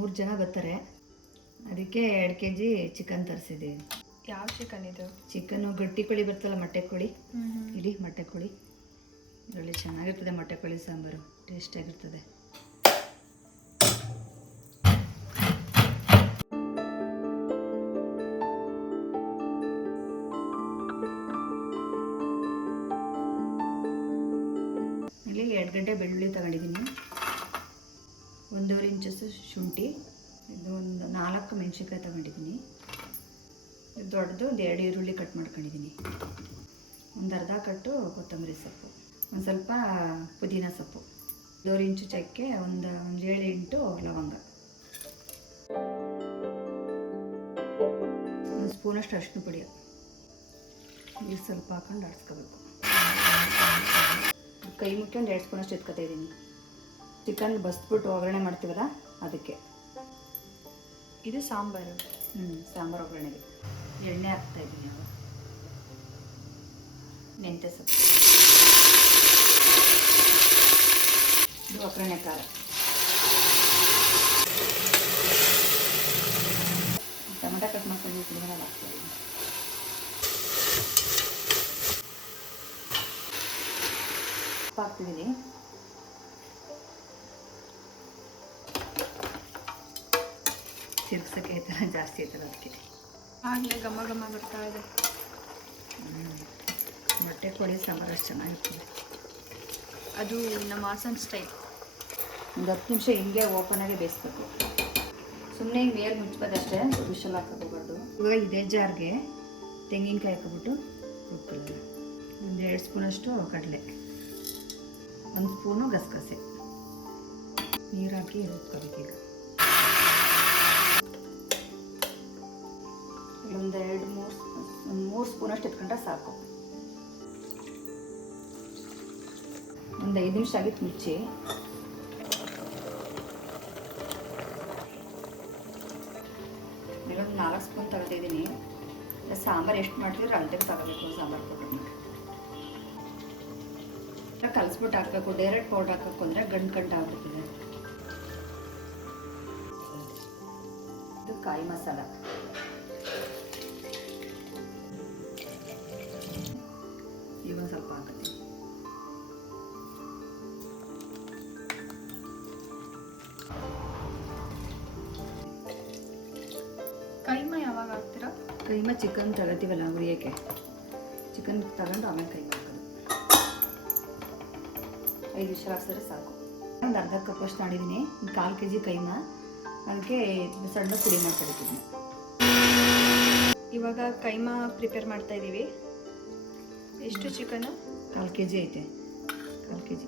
3 ಜನ ಬರ್ತಾರೆ, ಅದಕ್ಕೆ 2 kg ಚಿಕನ್ ತರಿಸಿದ್ದೀವಿ. ಯಾವ ಚಿಕನ್ ಇದು? ಚಿಕನ್ನು ಗಟ್ಟಿ ಕೋಳಿ ಬರ್ತಲ್ಲ, ಮೊಟ್ಟೆ ಕೋಳಿ. ಇಡೀ ಮೊಟ್ಟೆ ಕೋಳಿ. ಇದರಲ್ಲಿ ಚೆನ್ನಾಗಿರ್ತದೆ ಮೊಟ್ಟೆ ಕೋಳಿ ಸಾಂಬಾರು, ಟೇಸ್ಟಾಗಿರ್ತದೆ. ಇಲ್ಲಿ 2 ಗಂಟೆ ಬೆಳ್ಳುಳ್ಳಿ ತಗೊಂಡಿದ್ದೀನಿ, 1.5 ಇಂಚಸ್ ಶುಂಠಿ, ಇದು ಒಂದು 4 ಮೆಣಸಿನ್ಕಾಯಿ ತಗೊಂಡಿದ್ದೀನಿ, ಇದು ದೊಡ್ಡದು ಒಂದು 2 ಈರುಳ್ಳಿ ಕಟ್ ಮಾಡ್ಕೊಂಡಿದ್ದೀನಿ, ಒಂದು ಅರ್ಧ ಕಟ್ಟು ಕೊತ್ತಂಬರಿ ಸೊಪ್ಪು, ಒಂದು ಸ್ವಲ್ಪ ಪುದೀನ ಸೊಪ್ಪು, 1 ಇಂಚು ಚಕ್ಕೆ, ಒಂದು 7-8 ಲವಂಗ, 1 ಸ್ಪೂನಷ್ಟು ಅರಿಶಿನ ಪುಡಿ, ನೀರು ಸ್ವಲ್ಪ ಹಾಕೊಂಡು ಆಡಿಸ್ಕೋಬೇಕು. ಕೈ ಮುಖ್ಯ ಒಂದು 2 ಸ್ಪೂನಷ್ಟು ಎತ್ಕೊತಾ ಇದ್ದೀನಿ. ಚಿಕನ್ ಬಸ್ಬಿಟ್ಟು ಒಗ್ಗರಣೆ ಮಾಡ್ತೀವಲ್ಲ ಅದಕ್ಕೆ. ಇದು ಸಾಂಬಾರು. ಸಾಂಬಾರು ಒಗ್ಗರಣೆಗೆ ಎಣ್ಣೆ ಹಾಕ್ತಾ ಇದ್ದೀನಿ. ನಾವು ಮೆಂತ್ಯ ಸೊಪ್ಪು, ಇದು ಒಗ್ಗರಣೆ ಖಾರ, ಟೊಮೆಟೊ ಕಟ್ ಮಾಡ್ಕೊಂಡು ಕುಡಿಯೋಲ್ಲ ಹಾಕ್ತಾ ಇದ್ದೀನಿ. ಹಾಕ್ತಿದ್ದೀನಿ. ತಿರ್ಗ್ಸೋಕ್ಕೆ ಈ ಥರ ಜಾಸ್ತಿ ಆಯ್ತಲ್ಲ ಅದಕ್ಕೆ. ಆಗಲೇ ಘಮ ಘಮ ಬರ್ತಾ ಇದೆ. ಮೊಟ್ಟೆ ಕೋಳಿ ಸಾಂಬಾರು ಅಷ್ಟು ಚೆನ್ನಾಗಿರ್ತದೆ. ಅದು ನಮ್ಮ ಹಾಸನ್ ಸ್ಟೈಲ್. ಒಂದು 10 ನಿಮಿಷ ಹಿಂಗೆ ಓಪನಾಗೆ ಬೇಯಿಸ್ಬೇಕು. ಸುಮ್ಮನೆ ಹಿಂಗೆ ಮೇಲೆ ಮುಚ್ಚಬೋದಷ್ಟೇ, ವಿಷಲ್ ಹಾಕೋಕೆ ಹೋಗ್ಬಾರ್ದು. ಇವಾಗ ಇದೇ ಜಾರ್ಗೆ ತೆಂಗಿನಕಾಯಿ ಹಾಕ್ಬಿಟ್ಟು ರುಬ್ಕೊಳ್ಳೋಣ. ಒಂದು 2 ಸ್ಪೂನಷ್ಟು ಕಡಲೆ, 1 ಸ್ಪೂನು ಗಸಗಸೆ, ನೀರು ಹಾಕಿ ರುಬ್ಕೋಬೇಕೀಗ. ಒಂದು 2-3 ಸ್ಪೂನಷ್ಟು ಎತ್ಕೊಂಡ್ರೆ ಸಾಕು. ಒಂದು 5 ನಿಮಿಷ ಆಗಿತ್ತು ಮುಚ್ಚಿ. ಒಂದು 4 ಸ್ಪೂನ್ ತಗೊಂಡಿದ್ದೀನಿ. ಸಾಂಬಾರು ಎಷ್ಟು ಮಾಡ್ತಿದ್ರೆ ಅಳತೆಗೆ ತಗೋಬೇಕು. ಸಾಂಬಾರು ಪೌಡರ್ನ ಕಲಿಸ್ಬಿಟ್ಟು ಹಾಕಬೇಕು. ಡೈರೆಕ್ಟ್ ಪೌಡರ್ ಹಾಕಬೇಕು ಅಂದರೆ ಗಂಟು ಆಗ್ಬಿಡ್ತದೆ. ಇದು ಕಾಯಿ ಮಸಾಲ, ಈಗ ಸ್ವಲ್ಪ ಹಾಕುತ್ತೀನಿ. ಕೈಮಾ ಯಾವಾಗ ಹಾಕ್ತೀರಾ? ಕೈಮಾ ಚಿಕನ್ ತಗೋತೀವಲ್ಲ ಹುರಿಯೋಕ್ಕೆ, ಚಿಕನ್ ತಗೊಂಡು ಆಮೇಲೆ ಕೈಮಾ ಹಾಕೋದು. 5 ನಿಮಿಷ ಹಾಕ್ಸಿದ್ರೆ ಸಾಕು. ಒಂದು ಅರ್ಧ ಕಪ್ಪಷ್ಟು ಮಾಡಿದ್ದೀನಿ. ಒಂದು 1/4 kg ಕೈಮಾ, ಅದಕ್ಕೆ ಸಣ್ಣ ಪುಡಿ ಮಾಡ್ಕೊಳ್ತೀನಿ. ಇವಾಗ ಕೈಮಾ ಪ್ರಿಪೇರ್ ಮಾಡ್ತಾ ಇದ್ದೀವಿ. ಎಷ್ಟು ಚಿಕನ್ನು? 1/4 kg ಐತೆ. 1/4 kg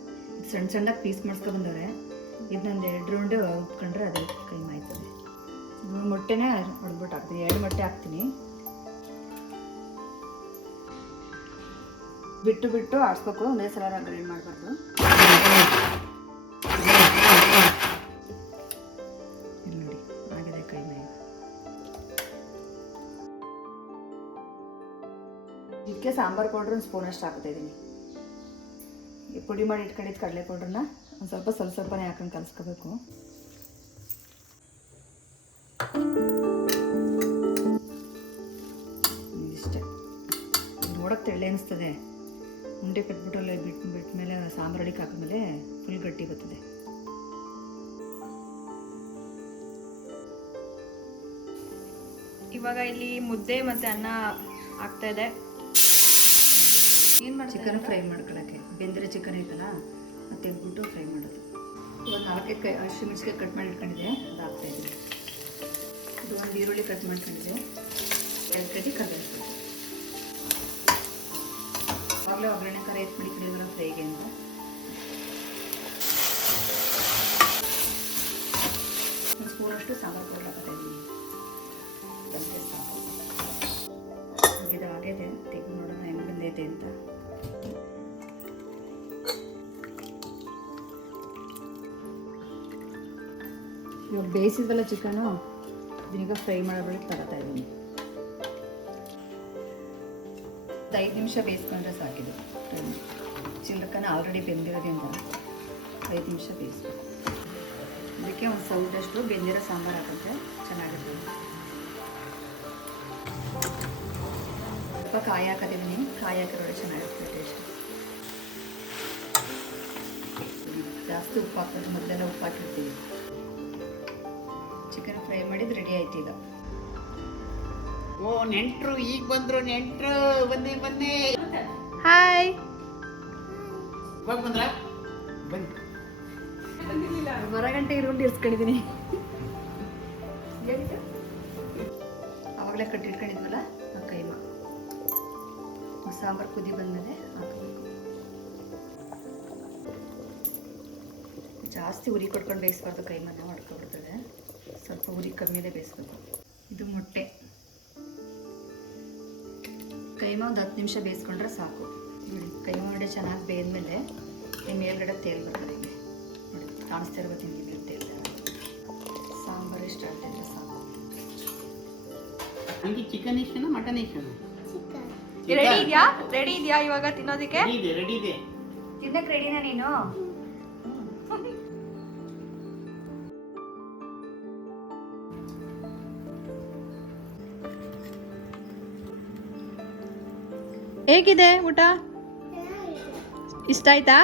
ಸಣ್ಣ ಸಣ್ಣಗೆ ಪೀಸ್ ಮಾಡಿಸ್ಕೊಂಡು ಬಂದವ್ರೆ. ಇದನ್ನೊಂದು 2 ರೌಂಡು ಉಪ್ಕೊಂಡ್ರೆ ಅದು ಕೈಮಾ ಆಯ್ತದೆ. ಮೊಟ್ಟೆನೇ ಹೊಡೆದ್ಬಿಟ್ಟು ಹಾಕ್ತೀನಿ. 2 ಮೊಟ್ಟೆ ಹಾಕ್ತೀನಿ. ಬಿಟ್ಟು ಬಿಟ್ಟು ಆಡಿಸ್ಬೇಕು, ಒಂದೇ ಸಲ ಗ್ರೈಂಡ್ ಮಾಡಬಾರ್ದು. ಇಲ್ಲಿ ನೋಡಿ ಆಗಿದೆ ಕೈಮಾ. ಇದಕ್ಕೆ ಸಾಂಬಾರು ಪೌಡ್ರ್ 1 ಸ್ಪೂನಷ್ಟು ಹಾಕ್ತಾ ಇದ್ದೀನಿ. ಈ ಪುಡಿ ಮಾಡಿ ಇಟ್ಕೊಂಡಿದ್ದು ಕಡಲೆ ಪೌಡ್ರನ್ನ ಒಂದು ಸ್ವಲ್ಪನೇ ಹಾಕೊಂಡು ಕಲಿಸ್ಕೋಬೇಕು. ಇಷ್ಟೇ. ನೋಡೋಕ್ಕೆ ತೆಳ್ಳೆ ಅನಿಸ್ತದೆ. ಉಂಡೆ ಕಟ್ಬಿಟ್ಟಲ್ಲ ಬಿಟ್ಟ ಮೇಲೆ ಸಾಂಬಾರು ಅಡಿಗೆ ಹಾಕಿದ್ಮೇಲೆ ಫುಲ್ ಗಟ್ಟಿ ಬರ್ತದೆ. ಇವಾಗ ಇಲ್ಲಿ ಮುದ್ದೆ ಮತ್ತು ಅನ್ನ ಆಗ್ತಾ ಇದೆ. ಏನು ಮಾಡಿ ಚಿಕನ್ ಫ್ರೈ ಮಾಡ್ಕೊಳ್ಳೋಕ್ಕೆ ಬೆಂದರೆ ಚಿಕನ್ ಐತಲ್ಲ ಅದು ತೆಗೆದ್ಬಿಟ್ಟು ಫ್ರೈ ಮಾಡೋದು. ಒಂದು 4 ಹಸಿಮೆಣಸಿನ್ಕಾಯಿ ಕಟ್ ಮಾಡಿ ಇಟ್ಕೊಂಡಿದ್ದೆ, ಅದು ಹಾಕ್ತಾಯಿದ್ದೀನಿ. ಇದು 1 ಈರುಳ್ಳಿ ಕಟ್ ಮಾಡ್ಕೊಂಡಿದ್ದೆ, 2 kg ಕರಿಬೇವು. ಆವಾಗಲೇ ಒಗ್ಗರಣೆ ಖಾರ ಎತ್ಬಿಡಿ ಕಡಿಯೋದಲ್ಲ ಫ್ರೈಗೆ ಅಂತ. ಒಂದು ಸ್ಪೂನಷ್ಟು ಸಾಂಬಾರು ಪೌಡರ್ ಹಾಕ್ತಾಯಿದ್ದೀನಿ. ಸಾಕು. ಇದು ಆಗಿದೆ, ತೆಗೆದು ನೋಡೋಣ ಹೆಂಗೆ ಬಂದೈತೆ ಅಂತ. ಇವಾಗ ಬೇಯಿಸಿದ್ವಲ್ಲ ಚಿಕನು, ಇದೀಗ ಫ್ರೈ ಮಾಡೋದ್ರಲ್ಲಿ ತಗೋತಾ ಇದ್ದೀನಿ. 5 ನಿಮಿಷ ಬೇಯಿಸ್ಕೊಂಡ್ರೆ ಸಾಕಿದು. ಚಿಲ್ಲಕನ ಆಲ್ರೆಡಿ ಬೆಂದಿರೋದ್ರಿಂದ 5 ನಿಮಿಷ ಬೇಯಿಸ್ಬೇಕು. ಇದಕ್ಕೆ ಒಂದು ಸೌದಷ್ಟು ಬೆಂದಿರೋ ಸಾಂಬಾರು ಹಾಕುತ್ತೆ, ಚೆನ್ನಾಗಿರ್ತದೆ. ಸ್ವಲ್ಪ ಕಾಯಿ ಹಾಕಿದ್ದೀನಿ, ಕಾಯಿ ಹಾಕಿರೋಡೆ ಚೆನ್ನಾಗಿರ್ತದೆ ಟೇಸ್ಟ್. ಜಾಸ್ತಿ ಉಪ್ಪು ಹಾಕ್ತದೆ, ಮೊದಲೆಲ್ಲ ಉಪ್ಪು ಹಾಕಿರ್ತೀವಿ. ಚಿಕನ್ ಫ್ರೈ ಮಾಡಿದ್ದು ರೆಡಿ ಆಯ್ತು ಈಗ. ಓ ನೆಂಟ್ರು ಈಗ ಬಂದ್ರು, ನೆಂಟ್ರು ಬನ್ನಿ ಬನ್ನಿ. ಹಾಯ್. ಇವಾಗ ಬಂದ್ರ ಬನ್ನಿ. ಹೊರಗಂಟೆ ಇರ್ಕೊಂಡು ಇರಿಸ್ಕೊಂಡಿದ್ದೀನಿ. ಆವಾಗಲೇ ಕಟ್ಟಿಟ್ಕೊಂಡಿದ್ವಲ್ಲ ಆ ಕೈಮಾ ಸಾಂಬಾರು ಕುದಿ ಬಂದಮೇಲೆ ಹಾಕಬೇಕು. ಜಾಸ್ತಿ ಉರಿ ಕೊಟ್ಕೊಂಡು ಬೇಯಿಸ್ಬಾರ್ದು, ಕೈಮಾನ ಹೊಡ್ಕೊಬಿಡ್ತದೆ. ಸ್ವಲ್ಪ ಉರಿ ಕಮ್ಮಿಯಲ್ಲೇ ಬೇಯಿಸ್ಬೇಕು. ಇದು ಮೊಟ್ಟೆ ಕೈಮಾ ಒಂದು 10 ನಿಮಿಷ ಬೇಯಿಸ್ಕೊಂಡ್ರೆ ಸಾಕು. ನೋಡಿ ಕೈಮಾ ಉಂಡೆ ಚೆನ್ನಾಗಿ ಬೇಯ್ದ್ಮೇಲೆ ಮೇಲ್ಗಡೆ ತೇಲ್ ಬರ್ತದೆ. ಹಿಂಗೆ ನೋಡಿ ಕಾಣಿಸ್ತಾ ಇರ್ಬೋದು ನಿಮಗೆ ತೇಲ್. ಸಾಂಬಾರು ಇಷ್ಟ ಆಗ್ತಿದ್ರೆ ಸಾಕು. ನನಗೆ ಚಿಕನ್ ಇಷ್ಟನಾ ಮಟನ್ ಇಷ್ಟನಾ? ರೆಡಿ ಇದೆಯಾ ಇವಾಗ ತಿನ್ನೋದಕ್ಕೆ? ರೆಡಿ ಇದೆ. ತಿನ್ನಕ್ಕೆ ರೆಡಿನಾ ನೀನು? ಹೇಗಿದೆ ಊಟ? ಇಷ್ಟ ಆಯ್ತಾ?